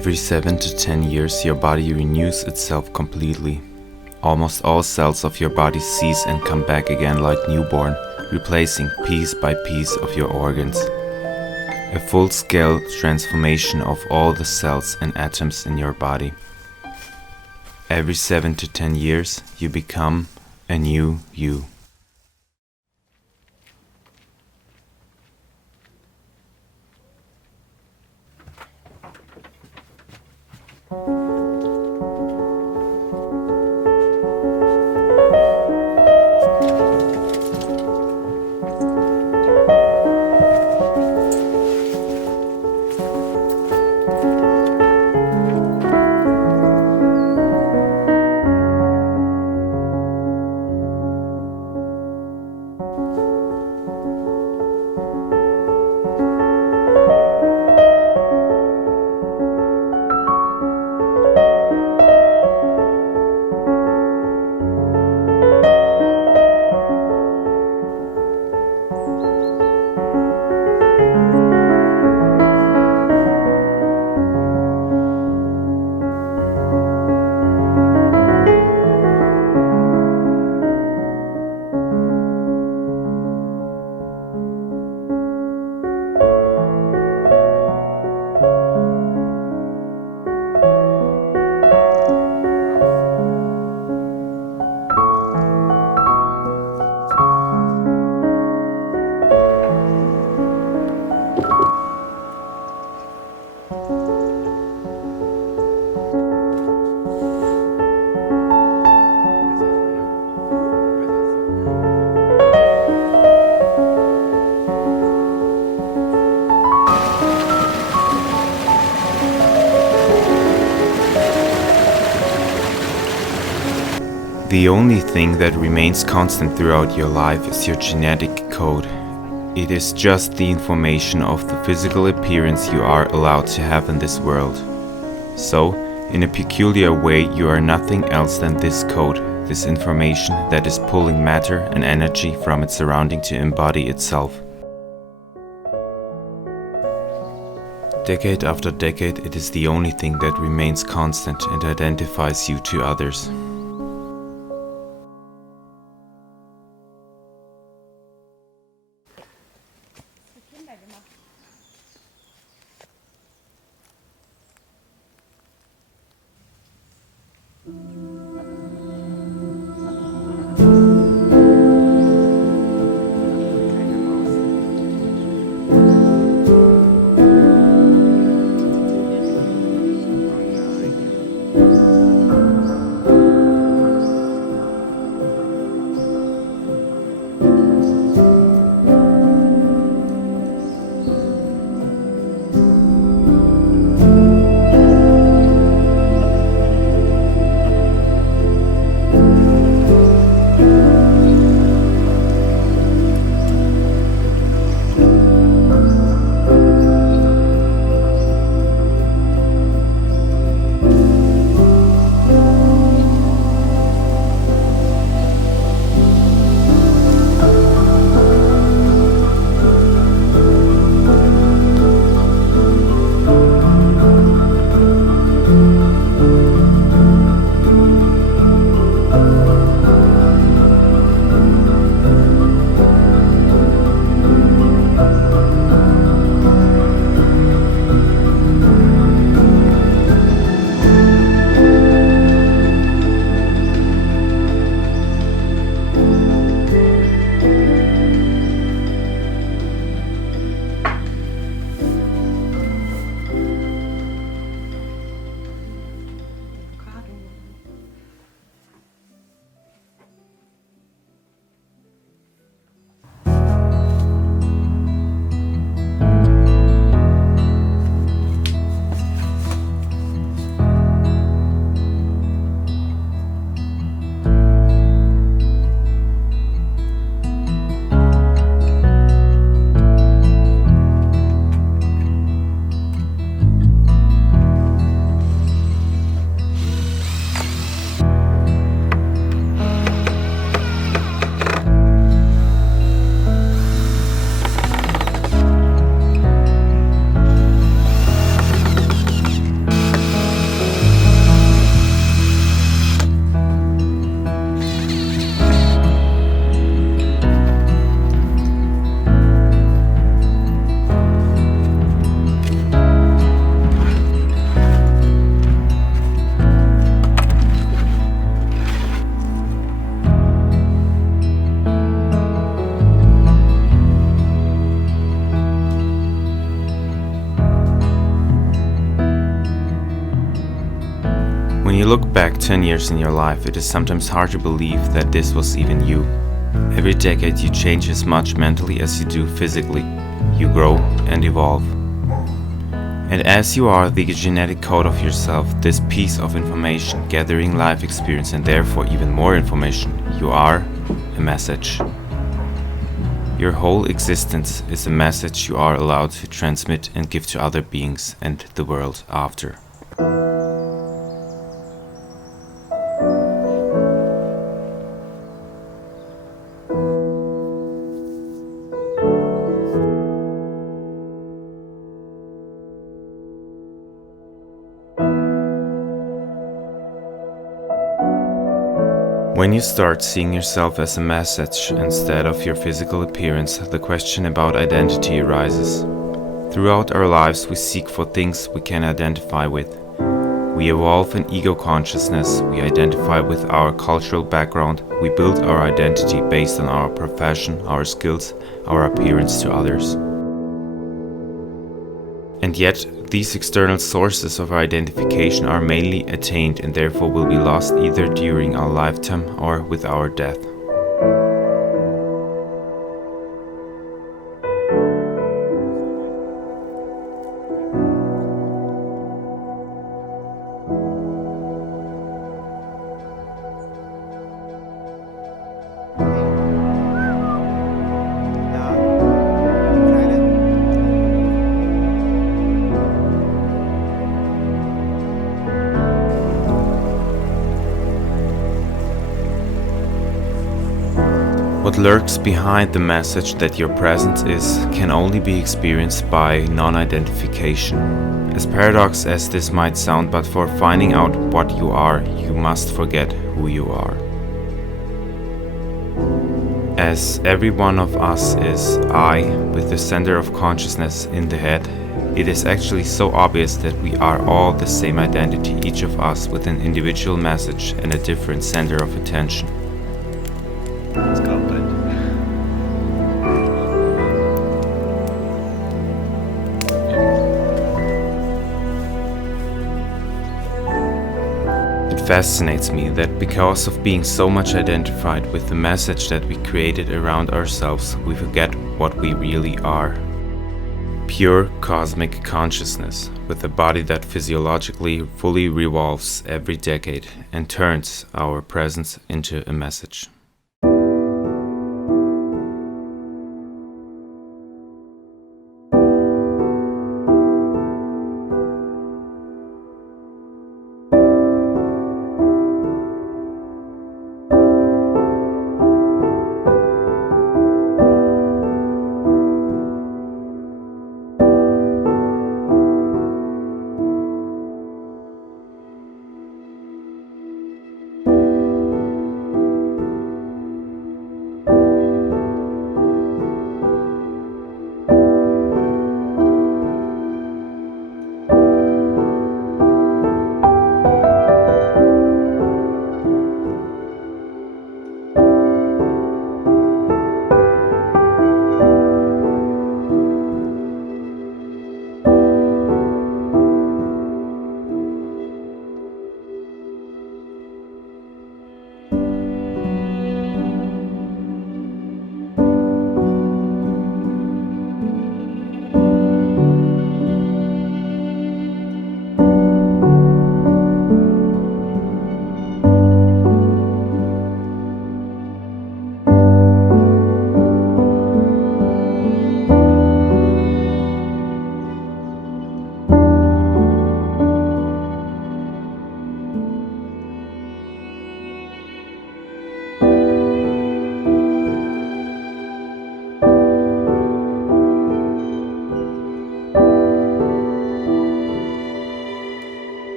Every 7 to 10 years, your body renews itself completely. Almost all cells of your body cease and come back again like newborn, replacing piece by piece of your organs. A full-scale transformation of all the cells and atoms in your body. Every 7 to 10 years, you become a new you. The only thing that remains constant throughout your life is your genetic code. It is just the information of the physical appearance you are allowed to have in this world. So, in a peculiar way, you are nothing else than this code, this information that is pulling matter and energy from its surrounding to embody itself. Decade after decade, it is the only thing that remains constant and identifies you to others. When you look back 10 years in your life, it is sometimes hard to believe that this was even you. Every decade you change as much mentally as you do physically. You grow and evolve. And as you are the genetic code of yourself, this piece of information, gathering life experience and therefore even more information, you are a message. Your whole existence is a message you are allowed to transmit and give to other beings and the world after. When you start seeing yourself as a message instead of your physical appearance, the question about identity arises. Throughout our lives, we seek for things we can identify with. We evolve in ego consciousness, we identify with our cultural background, we build our identity based on our profession, our skills, our appearance to others. And yet, these external sources of our identification are mainly attained and therefore will be lost either during our lifetime or with our death. lurks behind the message that your presence is can only be experienced by non-identification. As paradox as this might sound, but for finding out what you are, you must forget who you are. As every one of us is I, with the center of consciousness in the head, it is actually so obvious that we are all the same identity, each of us with an individual message and a different center of attention. It fascinates me that because of being so much identified with the message that we created around ourselves, we forget what we really are. Pure cosmic consciousness, with a body that physiologically fully revolves every decade and turns our presence into a message.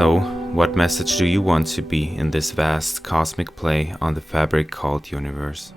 So, what message do you want to be in this vast cosmic play on the fabric called universe?